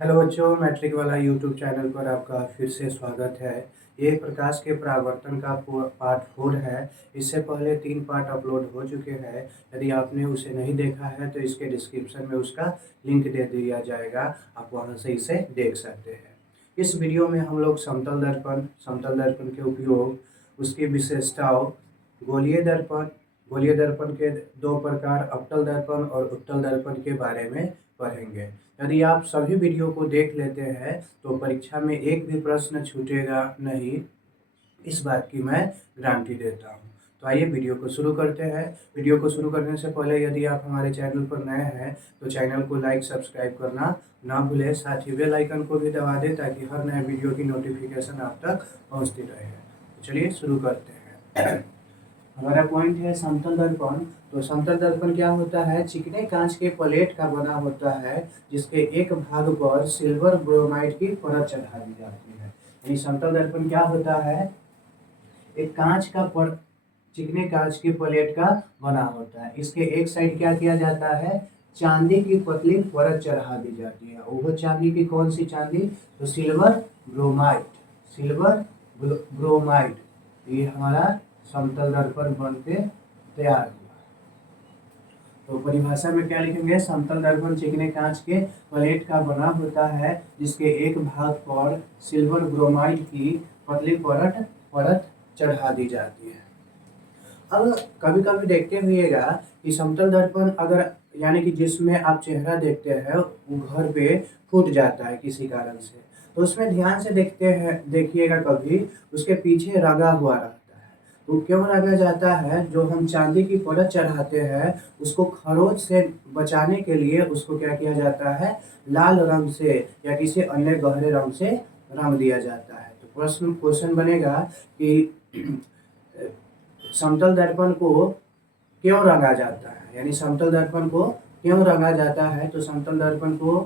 Hello बच्चों, matric वाला YouTube channel पर आपका फिर से स्वागत है। ये प्रकाश के परावर्तन का पार्ट 4 है। इससे पहले 3 पार्ट अपलोड हो चुके हैं। यदि आपने उसे नहीं देखा है तो इसके डिस्क्रिप्शन में उसका लिंक दे दिया जाएगा, आप वहां से इसे देख सकते हैं। इस वीडियो में हम लोग समतल दर्पण के उपयोग, उसकी विशेषताओं, गोलीय दर्पण गोलीय दर्पण के दो प्रकार अवतल दर्पण और उत्तल दर्पण के बारे में पढ़ेंगे। यदि आप सभी वीडियो को देख लेते हैं तो परीक्षा में एक भी प्रश्न छूटेगा नहीं, इस बात की मैं गारंटी देता हूँ। तो आइए वीडियो को शुरू करते हैं। वीडियो को शुरू करने से पहले यदि आप हमारे चैनल पर नए हैं तो चैनल को लाइक सब्सक्राइब करना ना भूलें, साथ ही बेल आइकन को भी दबा दें ताकि हर नए वीडियो की नोटिफिकेशन आप तक पहुँचती रहे। तो चलिए शुरू करते हैं। हमारा पॉइंट है समतल दर्पण। तो समतल दर्पण क्या होता है? चिकने कांच के प्लेट का बना होता है जिसके एक भाग पर सिल्वर ब्रोमाइड की परत चढ़ा दी जाती है। यानी समतल दर्पण क्या होता है? एक कांच का चिकने कांच की प्लेट का बना होता है। इसके एक साइड क्या किया जाता है? चांदी की पतली परत चढ़ा दी जाती है। वो चांदी की कौन सी चांदी? तो सिल्वर ब्रोमाइड। Silver bromide. ये हमारा समतल दर्पण बन के तैयार हुआ। तो परिभाषा में क्या लिखेंगे? समतल दर्पण चिकने कांच के प्लेट का बना होता है जिसके एक भाग पर सिल्वर ब्रोमाइड की पतली परत चढ़ा दी जाती है। अब कभी कभी देखते हुएगा कि समतल दर्पण अगर यानी कि जिसमें आप चेहरा देखते हैं वो घर पे फूट जाता है किसी कारण से, तो उसमें ध्यान से देखिएगा, कभी उसके पीछे रंगा हुआ रहता है। तो क्यों रंगा जाता है? जो हम चांदी की परत चढ़ाते हैं उसको खरोच से बचाने के लिए उसको क्या किया जाता है? लाल रंग से या किसी अन्य गहरे रंग से रंग दिया जाता है। तो क्वेश्चन बनेगा कि समतल दर्पण को क्यों रंगा जाता है? यानी समतल दर्पण को क्यों रंगा जाता है? तो समतल दर्पण को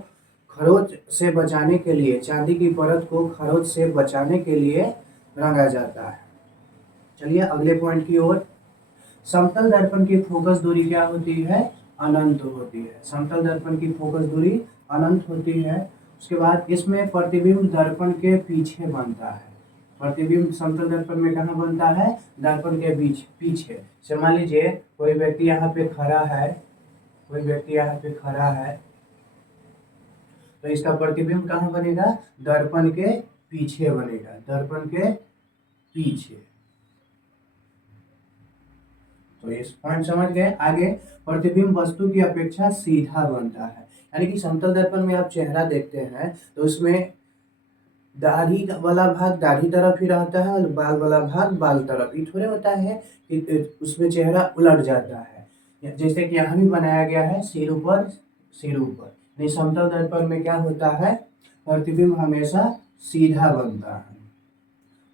खरोच से बचाने के लिए, चांदी की परत को खरोच से बचाने के लिए रंगा जाता है। चलिए अगले पॉइंट की ओर। समतल दर्पण की फोकस दूरी क्या होती है? अनंत होती है। समतल दर्पण की फोकस दूरी अनंत होती है। उसके बाद इसमें प्रतिबिंब दर्पण के पीछे बनता है। प्रतिबिंब समतल दर्पण में कहाँ बनता है? दर्पण के पीछे से। मान लीजिए कोई व्यक्ति यहाँ पे खड़ा है, तो इसका प्रतिबिंब कहाँ बनेगा? दर्पण के पीछे बनेगा, दर्पण के पीछे। तो इस पॉइंट समझ गए। आगे प्रतिबिंब वस्तु की अपेक्षा सीधा बनता है। यानी कि समतल दर्पण में आप चेहरा देखते हैं तो उसमें दाढ़ी वाला भाग दाढ़ी तरफ ही रहता है और बाल वाला भाग बाल तरफ। ये थोड़े होता है कि उसमें चेहरा उलट जाता है, जैसे कि यहाँ भी बनाया गया है, सिर ऊपर सिर ऊपर। नहीं, समतल दर्पण में क्या होता है? प्रतिबिंब हमेशा सीधा बनता है।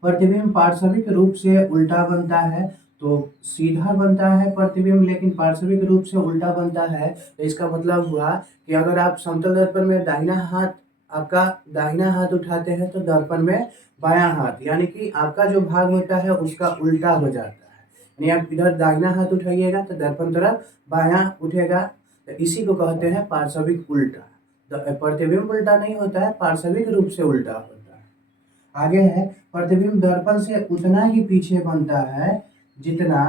प्रतिबिंब पार्श्विक रूप से उल्टा बनता है। तो सीधा बनता है प्रतिबिंब लेकिन पार्श्विक रूप से उल्टा बनता है। तो इसका मतलब हुआ कि अगर आप समतल दर्पण में आपका दाहिना हाथ उठाते हैं तो दर्पण में बायां हाथ, यानी कि आपका जो भाग होता है उसका उल्टा हो जाता है। यानी आप इधर दाहिना हाथ उठाइएगा तो दर्पण तरफ बायां उठेगा। तो इसी को कहते हैं पार्श्विक उल्टा। प्रतिबिंब उल्टा नहीं होता है, पार्श्विक रूप से उल्टा होता है। आगे है प्रतिबिंब दर्पण से उतना ही पीछे बनता है जितना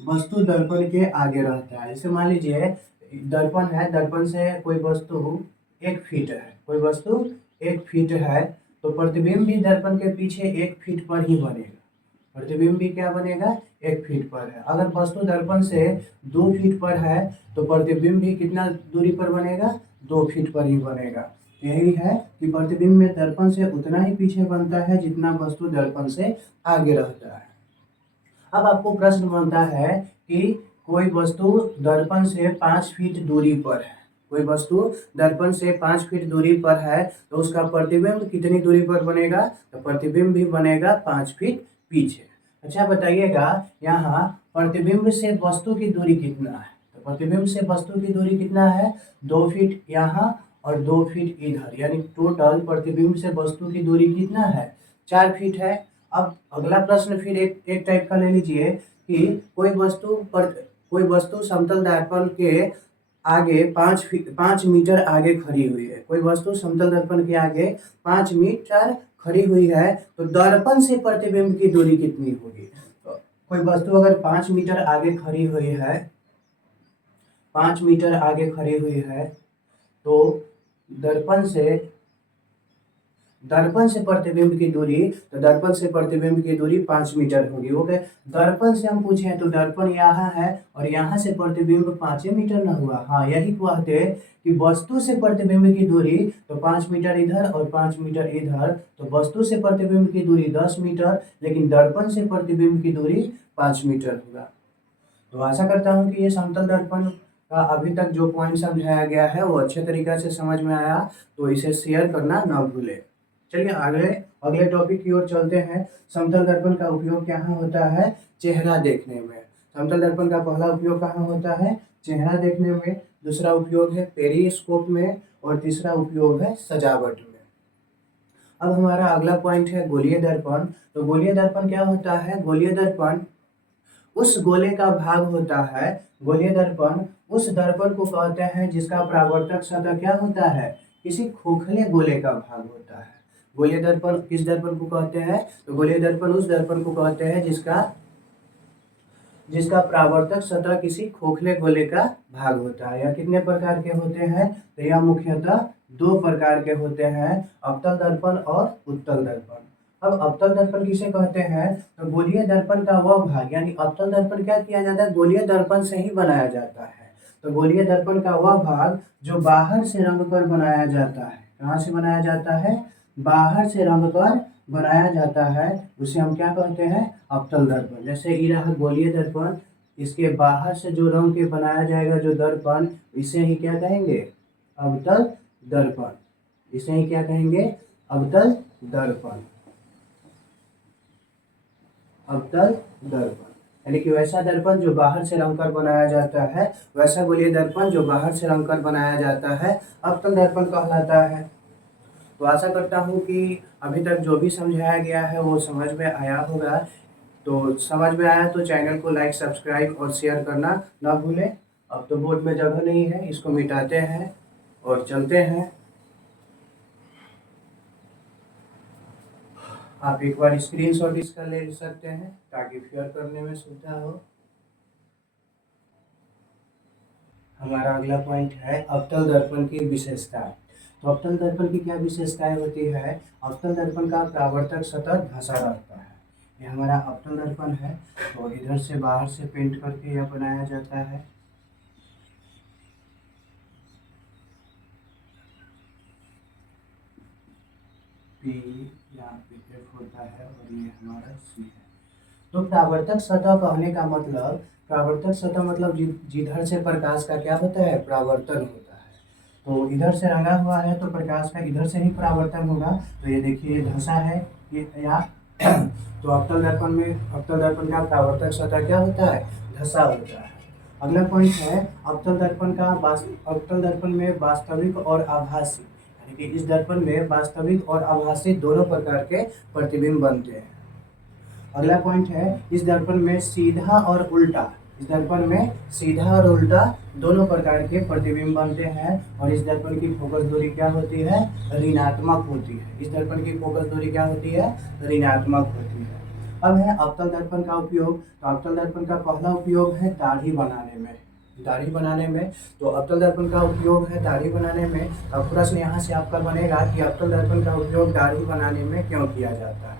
वस्तु दर्पण के आगे रहता है। जैसे मान लीजिए दर्पण है, दर्पण से कोई वस्तु 1 फीट है, तो प्रतिबिंब भी दर्पण के पीछे 1 फीट पर ही बनेगा। प्रतिबिंब भी क्या बनेगा? 1 फीट पर है। अगर वस्तु दर्पण से 2 फीट पर है तो प्रतिबिंब भी कितना दूरी पर बनेगा? 2 फीट पर ही बनेगा। यही है कि प्रतिबिंब में दर्पण से उतना ही पीछे बनता है जितना वस्तु दर्पण से आगे रहता है। अब आपको प्रश्न बनता है कि कोई वस्तु दर्पण से 5 फीट दूरी पर है, तो उसका प्रतिबिंब कितनी दूरी पर बनेगा? तो प्रतिबिंब भी बनेगा 5 फीट पीछे। अच्छा बताइएगा, यहाँ प्रतिबिंब से वस्तु की दूरी कितना है? तो प्रतिबिंब से वस्तु की दूरी कितना है? 2 फीट यहाँ और 2 फीट इधर, यानी टोटल प्रतिबिंब से वस्तु की दूरी कितना है? 4 फीट है। अब अगला प्रश्न फिर एक टाइप का ले लीजिए कि कोई वस्तु समतल दर्पण के आगे 5 मीटर आगे खड़ी हुई है। कोई वस्तु समतल दर्पण के आगे 5 मीटर खड़ी हुई है तो दर्पण से प्रतिबिंब की दूरी कितनी होगी? तो कोई वस्तु अगर 5 मीटर आगे खड़ी हुई है, 5 मीटर आगे खड़ी हुई है तो दर्पण से प्रतिबिंब की दूरी, तो दर्पण से प्रतिबिंब की दूरी 5 मीटर होगी। ओके, दर्पण से हम पूछे तो दर्पण यहाँ है और यहाँ से प्रतिबिंब 5 मीटर ना हुआ। हाँ, यही कहते कि वस्तु से प्रतिबिंब की दूरी तो 5 मीटर इधर और 5 मीटर इधर, तो वस्तु से प्रतिबिंब की दूरी 10 मीटर, लेकिन दर्पण से प्रतिबिंब की दूरी 5 मीटर होगा। तो आशा करता हूँ कि ये समतल दर्पण का अभी तक जो पॉइंट समझाया गया है वो अच्छे तरीके से समझ में आया, तो इसे शेयर करना ना भूलें। चलिए अगले टॉपिक की ओर चलते हैं। समतल दर्पण का उपयोग कहाँ होता है? चेहरा देखने में। समतल दर्पण का पहला उपयोग कहाँ होता है? चेहरा देखने में। दूसरा उपयोग है पेरिस्कोप में और तीसरा उपयोग है सजावट में। अब हमारा अगला पॉइंट है गोलीय दर्पण। तो गोलीय दर्पण क्या होता है? गोलीय दर्पण उस गोले का भाग होता है, गोलीय दर्पण उस दर्पण को कहते हैं जिसका परावर्तक सतह क्या होता है? किसी खोखले गोले का भाग होता है। गोलीय दर्पण किस दर्पण को कहते हैं? तो गोलीय दर्पण उस दर्पण को कहते हैं जिसका परावर्तक सतह किसी खोखले गोले का भाग होता है। यह कितने प्रकार के होते हैं? तो यह मुख्यतः 2 प्रकार के होते हैं, अवतल दर्पण और उत्तल दर्पण। अब अवतल दर्पण किसे कहते हैं? तो गोलीय दर्पण का वह भाग, यानी अवतल दर्पण क्या किया जाता है? गोलीय दर्पण से ही बनाया जाता है। तो गोलीय दर्पण का वह भाग जो बाहर से रंगकर बनाया जाता है। कहाँ से बनाया जाता है? बाहर से रंगकर बनाया जाता है, उसे हम क्या कहते हैं? अवतल दर्पण। जैसे ये रहा गोलीय दर्पण, इसके बाहर से जो रंग के बनाया जाएगा जो दर्पण, इसे ही क्या कहेंगे? अवतल दर्पण। इसे ही क्या कहेंगे? अवतल दर्पण। अवतल दर्पण यानी कि वैसा दर्पण जो बाहर से रंगकर बनाया जाता है, वैसा गोलीय दर्पण जो बाहर से रंगकर बनाया जाता है अवतल दर्पण कहलाता है। तो आशा करता हूँ कि अभी तक जो भी समझाया गया है वो समझ में आया होगा। तो समझ में आया तो चैनल को लाइक, सब्सक्राइब और शेयर करना ना भूलें। अब तो बोर्ड में जगह नहीं है, इसको मिटाते हैं और चलते हैं। आप एक बार स्क्रीनशॉट इसका ले सकते हैं ताकि फियर करने में सुविधा हो। हमारा अगला पॉइंट है अवतल दर्पण की विशेषता। तो अवतल दर्पण की क्या विशेषताएं होती है? अवतल दर्पण का परावर्तक सतह धंसा रहता है। ये हमारा अवतल दर्पण है, तो इधर से बाहर से पेंट करके यह बनाया जाता है। पी यहाँ पे एफ होता है और ये हमारा सी है। तो परावर्तक सतह कहने का मतलब, परावर्तक सतह मतलब जिधर से प्रकाश का क्या होता है? परावर्तन होता है। तो इधर से रंगा हुआ है तो प्रकाश का इधर से ही परावर्तन होगा। तो ये देखिए ये धंसा है, ये या तो अवतल दर्पण का परावर्तक सतह क्या होता है? धंसा होता है। अगला पॉइंट है अवतल दर्पण में वास्तविक और आभासी, यानी कि इस दर्पण में वास्तविक और आभासी दोनों प्रकार के प्रतिबिंब बनते हैं। अगला पॉइंट है इस दर्पण में सीधा और उल्टा, इस दर्पण में सीधा और उल्टा दोनों प्रकार के प्रतिबिंब बनते हैं और इस दर्पण की फोकस दूरी क्या होती है? ऋणात्मक होती है। इस दर्पण की फोकस दूरी क्या होती है? ऋणात्मक होती है। अब है अवतल दर्पण का उपयोग। तो अवतल दर्पण का पहला उपयोग है दाढ़ी बनाने में। दाढ़ी बनाने में, तो अवतल दर्पण का उपयोग है दाढ़ी बनाने में। अब प्रश्न यहाँ से आपका बनेगा कि अवतल दर्पण का उपयोग दाढ़ी बनाने में क्यों किया जाता है?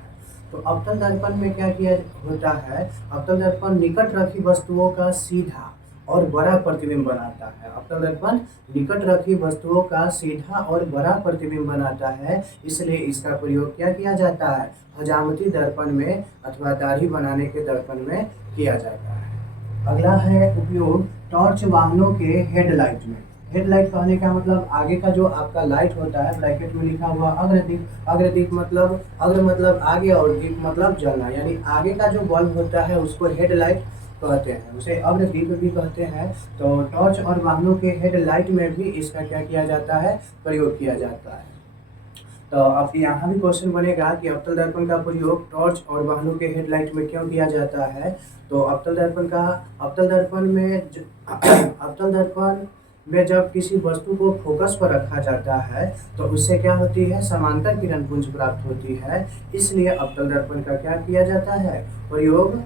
तो अवतल दर्पण में क्या किया होता है? अवतल दर्पण निकट रखी वस्तुओं का सीधा और बड़ा प्रतिबिंब बनाता है। अवतल दर्पण निकट रखी वस्तुओं का सीधा और बड़ा प्रतिबिंब बनाता है, इसलिए इसका प्रयोग क्या किया जाता है? हजामती दर्पण में अथवा दाढ़ी बनाने के दर्पण में किया जाता है। अगला है उपयोग टॉर्च वाहनों के हेडलाइट में। हेडलाइट कहने का मतलब आगे का जो आपका लाइट होता है, ब्रैकेट में लिखा हुआ अग्रदीप। अग्रदीप मतलब अग्र मतलब आगे और दीप मतलब जलना, यानी आगे का जो बल्ब होता है उसको हेडलाइट कहते हैं, उसे अग्रदीप भी कहते हैं। तो टॉर्च और वाहनों के हेडलाइट में भी इसका क्या किया जाता है? प्रयोग किया जाता है। तो अब यहाँ भी क्वेश्चन बनेगा कि अवतल दर्पण का प्रयोग टॉर्च और वाहनों के हेडलाइट में क्यों किया जाता है? तो अवतल दर्पण में जब किसी वस्तु को फोकस पर रखा जाता है तो उससे क्या होती है, समांतर किरण पुंज प्राप्त होती है। इसलिए अवतल दर्पण का क्या किया जाता है, प्रयोग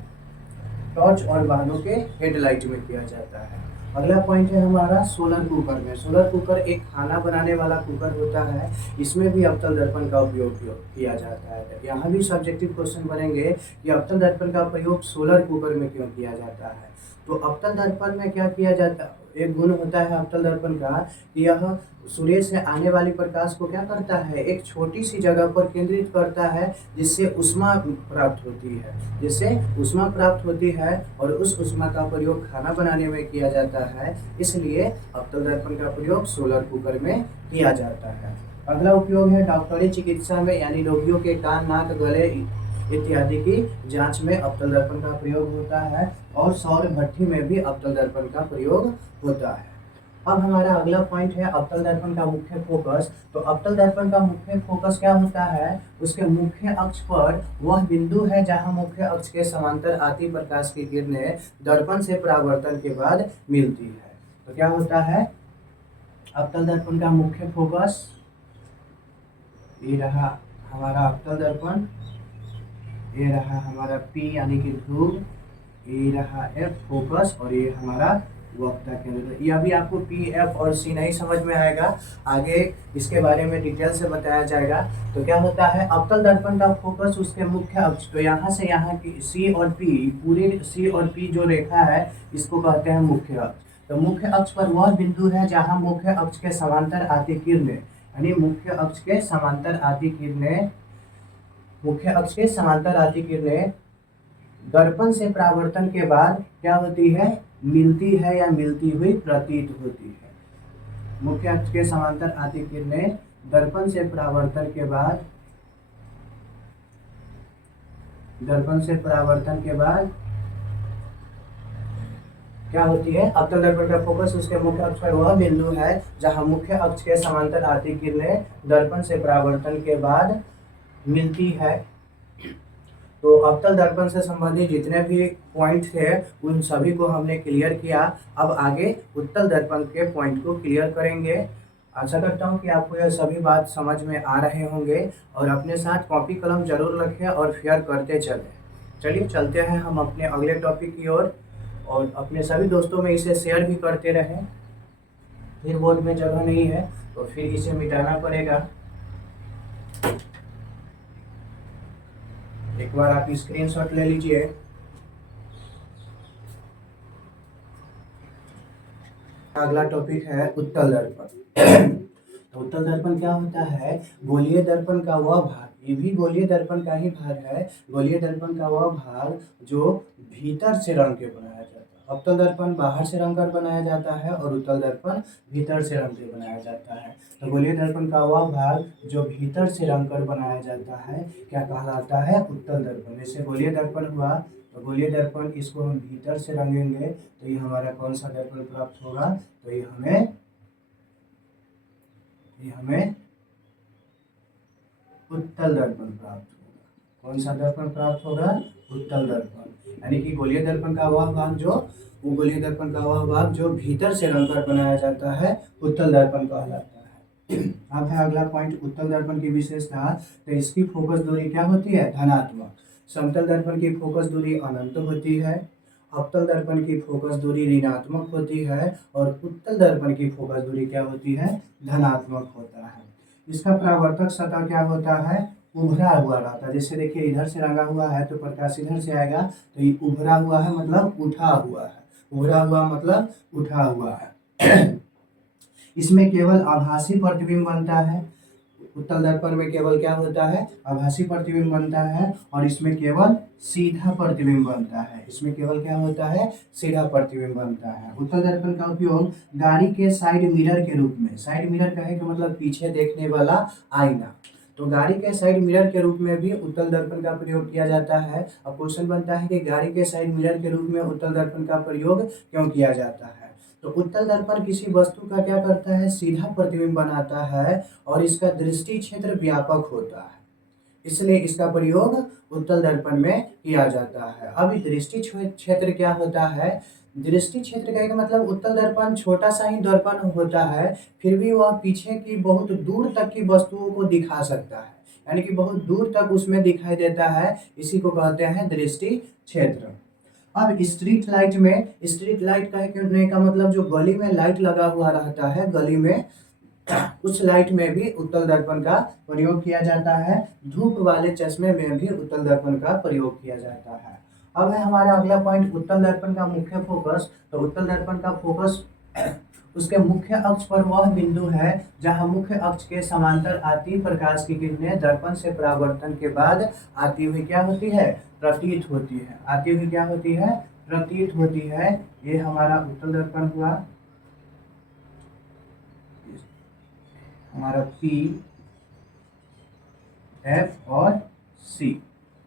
टॉर्च और वाहनों के हेडलाइट में किया जाता है। अगला पॉइंट है हमारा सोलर कुकर में। सोलर कुकर एक खाना बनाने वाला कुकर होता है, इसमें भी अवतल दर्पण का उपयोग किया जाता है। यहाँ भी सब्जेक्टिव क्वेश्चन बनेंगे कि अवतल दर्पण का प्रयोग सोलर कुकर में क्यों किया जाता है। तो अवतल दर्पण में क्या किया जाता है, एक गुण होता है अवतल दर्पण का कि यह सूर्य से आने वाली प्रकाश को क्या करता है, एक छोटी सी जगह पर केंद्रित करता है, जिससे ऊष्मा प्राप्त होती है, जिससे ऊष्मा प्राप्त होती है और उस ऊष्मा का प्रयोग खाना बनाने में किया जाता है। इसलिए अवतल दर्पण का प्रयोग सोलर कुकर में किया जाता है। अगला उपयोग है डॉक्टरी चिकित्सा में, यानी रोगियों के कान, नाक, गले इत्यादि की जांच में अवतल दर्पण का प्रयोग होता है, और सौर भट्ठी में भी अवतल दर्पण का प्रयोग होता है। अब हमारा अगला पॉइंट है अवतल दर्पण का मुख्य फोकस। तो अवतल दर्पण का मुख्य फोकस क्या होता है, उसके मुख्य अक्ष पर वह बिंदु है जहां मुख्य अक्ष के समांतर आती प्रकाश की किरणें दर्पण से परावर्तन के बाद मिलती है। तो क्या होता है, अवतल दर्पण का मुख्य फोकस, ये रहा हमारा अवतल दर्पण, ये रहा हमारा P यानी कि ध्रुव, ये रहा F फोकस, और ये हमारा वक्ता केंद्र। ये अभी आपको P, F और C नहीं समझ में आएगा, आगे इसके बारे में डिटेल से बताया जाएगा। तो क्या होता है, अवतल दर्पण का फोकस उसके मुख्य अक्ष, तो यहाँ से यहाँ की C और P, पूरे C और P जो रेखा है इसको कहते हैं मुख्य अक्ष। तो मुख्य अक्ष पर वह बिंदु है जहाँ मुख्य अक्ष के समांतर आती किरणें, यानी मुख्य अक्ष के समांतर आती किरणें, मुख्य अक्ष के समांतर आती किरणें दर्पण से परावर्तन के बाद क्या होती है, मिलती है या मिलती हुई प्रतीत होती है। मुख्य अक्ष के समांतर आती किरणें दर्पण से परावर्तन के बाद, दर्पण से परावर्तन के बाद क्या होती है, अवतल दर्पण का फोकस उसके मुख्य अक्ष पर वह बिंदु है जहां मुख्य अक्ष के समांतर आती किरणें दर्पण से परावर्तन के बाद मिलती है। तो अवतल दर्पण से संबंधित जितने भी पॉइंट थे उन सभी को हमने क्लियर किया। अब आगे उत्तल दर्पण के पॉइंट को क्लियर करेंगे। आशा करता हूँ कि आपको यह सभी बात समझ में आ रहे होंगे, और अपने साथ कॉपी कलम जरूर रखें और शेयर करते चलें। चलिए चलते हैं हम अपने अगले टॉपिक की ओर, और अपने सभी दोस्तों में इसे शेयर भी करते रहें। फिर बोर्ड में जगह नहीं है तो फिर इसे मिटाना पड़ेगा। एक बार आप स्क्रीनशॉट ले लीजिए। अगला टॉपिक है उत्तल दर्पण। तो उत्तल दर्पण क्या होता है, गोलीय दर्पण का वह भाग, ये भी गोलीय दर्पण का ही भाग है, गोलीय दर्पण का वह भाग जो भीतर से रंग के बनाया जाता है। अवतल दर्पण बाहर से रंग कर बनाया जाता है और उत्तल दर्पण भीतर से रंग के बनाया जाता है। तो गोलीय दर्पण का वह भाग जो भीतर से रंग कर बनाया जाता है क्या कहलाता है, उत्तल दर्पण। जैसे गोलीय दर्पण हुआ, तो गोलीय दर्पण इसको हम भीतर से रंगेंगे तो ये हमारा कौन सा दर्पण प्राप्त होगा, तो ये हमें उत्तल दर्पण प्राप्त होगा। कौन सा दर्पण प्राप्त होगा, उत्तल दर्पण। यानी कि गोलीय दर्पण का वह भाग गोलीय दर्पण का वह भाग जो भीतर से रंगकर बनाया जाता है उत्तल दर्पण कहलाता है। अब है अगला पॉइंट उत्तल दर्पण की विशेषता। तो इसकी फोकस दूरी क्या होती है, धनात्मक। समतल दर्पण की फोकस दूरी अनंत होती है, अवतल दर्पण की फोकस दूरी ऋणात्मक होती है, और उत्तल दर्पण की फोकस दूरी क्या होती है, धनात्मक होता है। इसका परावर्तक सतह क्या होता है, उभरा हुआ रहता है। जैसे देखिए इधर से रंगा हुआ है तो प्रकाश इधर से आएगा, तो ये उभरा हुआ है मतलब उठा हुआ है, उभरा हुआ मतलब उठा हुआ है। इसमें केवल आभासी प्रतिबिंब बनता है। उत्तल दर्पण में केवल क्या होता है, आभासी प्रतिबिंब बनता है, और इसमें केवल सीधा प्रतिबिंब बनता है। इसमें केवल क्या होता है, सीधा प्रतिबिंब बनता है। उत्तल दर्पण का उपयोग गाड़ी के साइड मिरर के रूप में, साइड मिरर कहे कि मतलब पीछे देखने वाला आईना, तो गाड़ी के साइड मिरर के रूप में भी उत्तल दर्पण का प्रयोग किया जाता है। अब क्वेश्चन बनता है कि गाड़ी के साइड मिरर के रूप में उत्तल दर्पण का प्रयोग क्यों किया जाता है। तो उत्तल दर्पण किसी वस्तु का क्या करता है, सीधा प्रतिबिंब बनाता है, और इसका दृष्टि क्षेत्र व्यापक होता है, इसलिए इसका प्रयोग उत्तल दर्पण में किया जाता है। अब दृष्टि क्षेत्र क्या होता है, दृष्टि क्षेत्र का एक मतलब उत्तल दर्पण छोटा सा ही दर्पण होता है, फिर भी वह पीछे की बहुत दूर तक की वस्तुओं को दिखा सकता है, यानी कि बहुत दूर तक उसमें दिखाई देता है। इसी को कहते हैं दृष्टि क्षेत्र। अब स्ट्रीट लाइट कहने का मतलब जो गली में लाइट लगा हुआ रहता है, गली में उस लाइट में भी उत्तल दर्पण का प्रयोग किया जाता है। धूप वाले चश्मे में भी उत्तल दर्पण का प्रयोग किया जाता है। अब है हमारा अगला पॉइंट उत्तल दर्पण का मुख्य फोकस। तो उत्तल दर्पण का फोकस उसके मुख्य अक्ष पर वह बिंदु है जहां मुख्य अक्ष के समांतर आती प्रकाश की किरणें दर्पण से परावर्तन के बाद आती हुई क्या होती है, प्रतीत होती है। आती हुई क्या होती है, प्रतीत होती है। ये हमारा उत्तल दर्पण हुआ, हमारा P, F और C।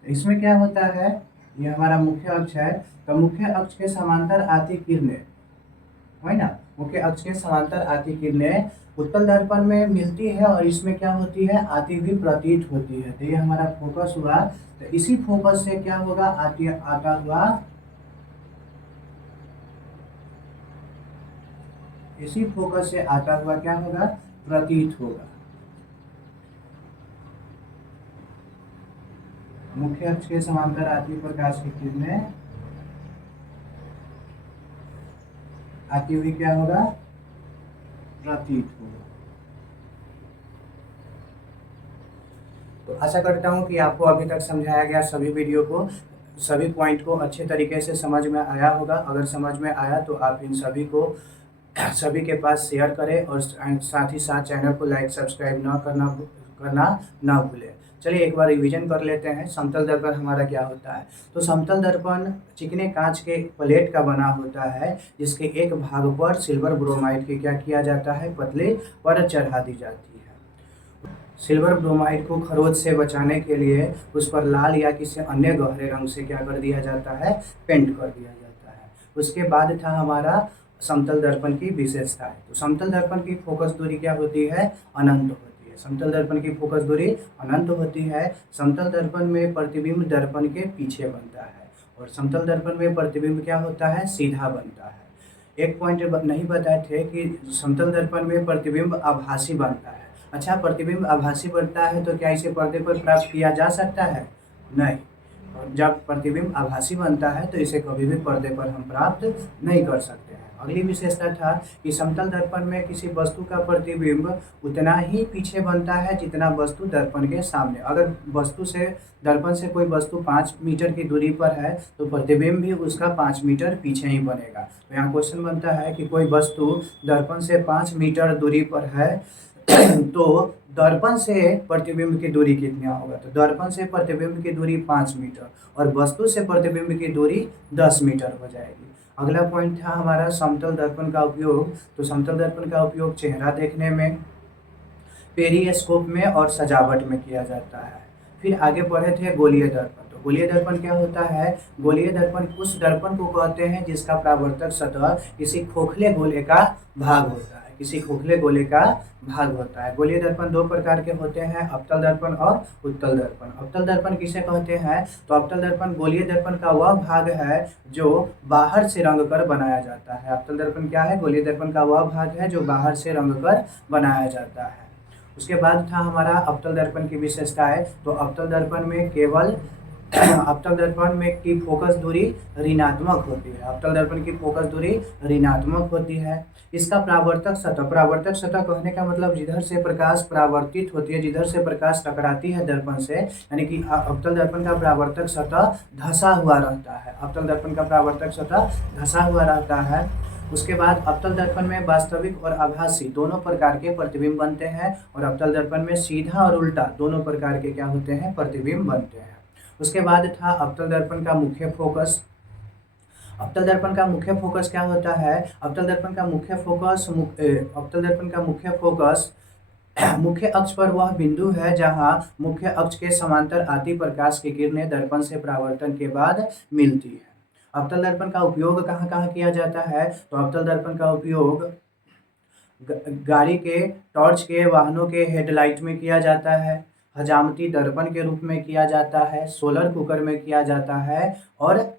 इसमें क्या होता है, ये हमारा मुख्य अक्ष है, तो मुख्य अक्ष के समांतर आती किरणें, है ना, मुख्य अक्ष के समांतर आती किरणें उत्तल दर्पण में मिलती है और इसमें क्या होती है, आती हुई प्रतीत होती है। तो ये हमारा फोकस हुआ। तो इसी फोकस से क्या होगा, आता हुआ, इसी फोकस से आता हुआ क्या होगा, प्रतीत होगा। मुख्य अक्ष के समांतर आती प्रकाश की किरणें आती हुई क्या होगा, प्रतीत होगा। तो आशा करता हूँ कि आपको अभी तक समझाया गया सभी वीडियो को, सभी पॉइंट को अच्छे तरीके से समझ में आया होगा। अगर समझ में आया तो आप इन सभी को सभी के पास शेयर करें और साथ ही साथ चैनल को लाइक सब्सक्राइब करना ना भूलें। चलिए एक बार रिवीजन कर लेते हैं। समतल दर्पण हमारा क्या होता है। तो समतल दर्पण चिकने कांच के प्लेट का बना होता है, जिसके एक भाग पर सिल्वर ब्रोमाइड की क्या किया जाता है, पतली परत चढ़ा दी जाती है। सिल्वर ब्रोमाइड को खरोच से बचाने के लिए उस पर लाल या किसी अन्य गहरे रंग से क्या कर दिया जाता है, पेंट कर दिया जाता है। उसके बाद था हमारा समतल दर्पण की विशेषताएं। तो समतल दर्पण की फोकस दूरी क्या होती है, अनंत होती है। समतल दर्पण की फोकस दूरी अनंत होती है। समतल दर्पण में प्रतिबिंब दर्पण के पीछे बनता है और समतल दर्पण में प्रतिबिंब क्या होता है, सीधा बनता है। एक पॉइंट नहीं बताए थे कि समतल दर्पण में प्रतिबिंब आभासी बनता है। अच्छा, प्रतिबिंब आभासी बनता है तो क्या इसे पर्दे पर प्राप्त किया जा सकता है, नहीं। और जब प्रतिबिंब आभासी बनता है तो इसे कभी भी पर्दे पर हम प्राप्त नहीं कर सकते हैं। अगली विशेषता था कि समतल दर्पण में किसी वस्तु का प्रतिबिंब उतना ही पीछे बनता है जितना वस्तु दर्पण के सामने। अगर वस्तु से दर्पण से कोई वस्तु 5 मीटर की दूरी पर है तो प्रतिबिंब भी उसका 5 मीटर पीछे ही बनेगा। तो यहाँ क्वेश्चन बनता है कि कोई वस्तु दर्पण से 5 मीटर दूरी पर है तो दर्पण से प्रतिबिंब की दूरी कितना होगा। तो दर्पण से प्रतिबिंब की दूरी 5 मीटर और वस्तु से प्रतिबिंब की दूरी 10 मीटर हो जाएगी। अगला पॉइंट था हमारा समतल दर्पण का उपयोग। तो समतल दर्पण का उपयोग चेहरा देखने में, पेरिस्कोप में और सजावट में किया जाता है। फिर आगे बढ़े थे गोलीय दर्पण। तो गोलीय दर्पण क्या होता है, गोलीय दर्पण उस दर्पण को कहते हैं जिसका परावर्तक सतह किसी खोखले गोले का भाग होता है, किसी खोखले गोले का भाग होता है। गोलीय दर्पण दो प्रकार के होते हैं, अवतल दर्पण और उत्तल दर्पण। अवतल दर्पण किसे कहते हैं, तो अवतल दर्पण गोलीय दर्पण का वह भाग है जो बाहर से रंग कर बनाया जाता है। अवतल दर्पण क्या है, गोलीय दर्पण का वह भाग है जो बाहर से रंग कर बनाया जाता है। उसके बाद था हमारा अवतल दर्पण की विशेषताएं। तो अवतल दर्पण में केवल अवतल दर्पण में की फोकस दूरी ऋणात्मक होती है। अवतल दर्पण की फोकस दूरी ऋणात्मक होती है। इसका परावर्तक सतह कहने का मतलब जिधर से प्रकाश परावर्तित होती है, जिधर से प्रकाश टकराती है दर्पण से, यानी कि अवतल दर्पण का परावर्तक सतह धंसा हुआ रहता है। अवतल दर्पण का परावर्तक सतह धंसा हुआ रहता है। उसके बाद अवतल दर्पण में वास्तविक और आभासी दोनों प्रकार के प्रतिबिंब बनते हैं और अवतल दर्पण में सीधा और उल्टा दोनों प्रकार के क्या होते हैं, प्रतिबिंब बनते हैं। उसके बाद था अवतल दर्पण का मुख्य फोकस। अवतल दर्पण का मुख्य फोकस क्या होता है, अवतल दर्पण का मुख्य फोकस मुख्य अक्ष पर वह बिंदु है जहां मुख्य अक्ष के समांतर आती प्रकाश की किरणें दर्पण से परावर्तन के बाद मिलती है। अवतल दर्पण का उपयोग कहाँ कहाँ किया जाता है, तो अवतल दर्पण का उपयोग गाड़ी के, टॉर्च के, वाहनों के हेडलाइट में किया जाता है, हजामती दर्पण के रूप में किया जाता है, सोलर कुकर में किया जाता है और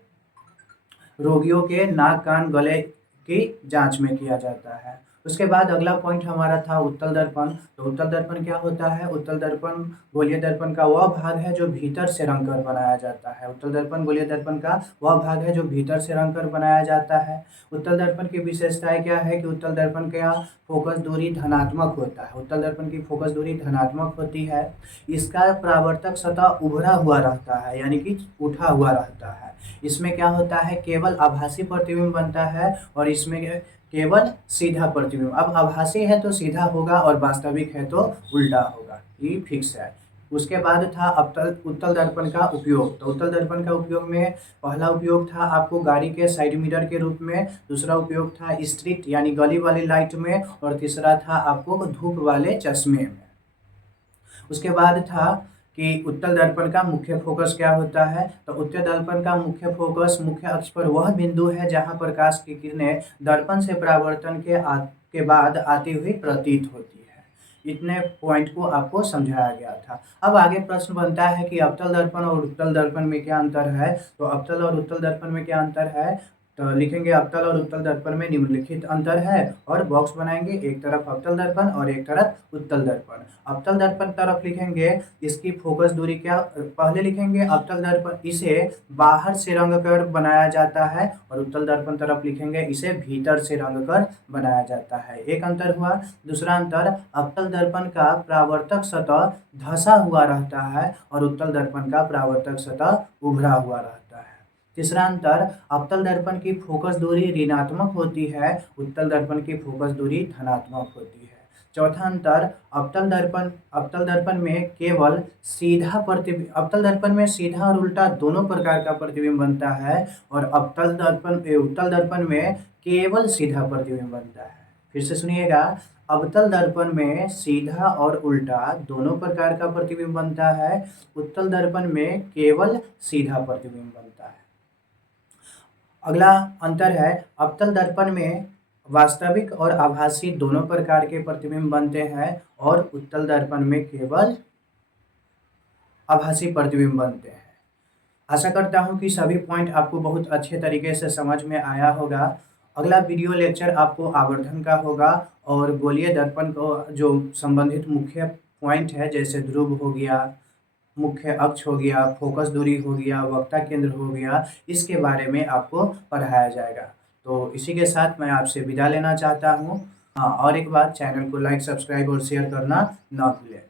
रोगियों के नाक कान गले की जांच में किया जाता है। उसके बाद अगला पॉइंट हमारा था उत्तल दर्पण। तो उत्तल दर्पण क्या होता है? उत्तल दर्पण गोलीय दर्पण का वह भाग है जो भीतर से रंगकर बनाया जाता है। उत्तल दर्पण गोलीय दर्पण का वह भाग है जो भीतर से रंगकर बनाया जाता है। उत्तल दर्पण की विशेषताएं क्या है कि उत्तल दर्पण का फोकस दूरी धनात्मक होता है। उत्तल दर्पण की फोकस दूरी धनात्मक होती है। इसका परावर्तक सतह उभरा हुआ रहता है, यानी कि उठा हुआ रहता है। इसमें क्या होता है? केवल आभासी प्रतिबिंब बनता है और इसमें केवल सीधा प्रतिबिंब। अब आभासी है तो सीधा होगा और वास्तविक है तो उल्टा होगा, ये फिक्स है। उसके बाद था उत्तल दर्पण का उपयोग। तो उत्तल दर्पण का उपयोग में पहला उपयोग था आपको गाड़ी के साइड मिरर के रूप में, दूसरा उपयोग था स्ट्रीट यानी गली वाली लाइट में, और तीसरा था आपको धूप वाले चश्मे में। उसके बाद था कि उत्तल दर्पण का मुख्य फोकस क्या होता है? तो उत्तल दर्पण का मुख्य फोकस मुख्य अक्ष पर वह बिंदु है जहां प्रकाश की किरणें दर्पण से परावर्तन के बाद आती हुई प्रतीत होती है। इतने पॉइंट को आपको समझाया गया था। अब आगे प्रश्न बनता है कि अवतल दर्पण और उत्तल दर्पण में क्या अंतर है? तो अवतल और उत्तल दर्पण में क्या अंतर है? तो लिखेंगे अवतल और उत्तल दर्पण में निम्नलिखित अंतर है और बॉक्स बनाएंगे, एक तरफ अवतल दर्पण और एक तरफ उत्तल दर्पण। अवतल दर्पण तरफ लिखेंगे इसकी फोकस दूरी क्या, पहले लिखेंगे अवतल दर्पण इसे बाहर से रंगकर बनाया जाता है और उत्तल दर्पण तरफ लिखेंगे इसे भीतर से रंगकर बनाया जाता है। एक अंतर हुआ। दूसरा अंतर, अवतल दर्पण का परावर्तक सतह धंसा हुआ रहता है और उत्तल दर्पण का परावर्तक सतह उभरा हुआ रहता है। तीसरा अंतर, अवतल दर्पण की फोकस दूरी ऋणात्मक होती है, उत्तल दर्पण की फोकस दूरी धनात्मक होती है। चौथा अंतर, अवतल दर्पण में केवल सीधा प्रतिबिंब, अवतल दर्पण में सीधा और उल्टा दोनों प्रकार का प्रतिबिंब बनता है और उत्तल दर्पण में केवल सीधा प्रतिबिंब बनता है। फिर से सुनिएगा, अवतल दर्पण में सीधा और उल्टा दोनों प्रकार का प्रतिबिंब बनता है, उत्तल दर्पण में केवल सीधा प्रतिबिंब बनता है। अगला अंतर है, अवतल दर्पण में वास्तविक और आभासी दोनों प्रकार के प्रतिबिंब बनते हैं और उत्तल दर्पण में केवल आभासी प्रतिबिंब बनते हैं। आशा करता हूं कि सभी पॉइंट आपको बहुत अच्छे तरीके से समझ में आया होगा। अगला वीडियो लेक्चर आपको आवर्धन का होगा और गोलीय दर्पण को जो संबंधित मुख्य पॉइंट है जैसे ध्रुव हो गया, मुख्य अक्ष हो गया, फोकस दूरी हो गया, वक्ता केंद्र हो गया, इसके बारे में आपको पढ़ाया जाएगा। तो इसी के साथ मैं आपसे विदा लेना चाहता हूँ। हाँ, और एक बात, चैनल को लाइक, सब्सक्राइब और शेयर करना ना भूलें।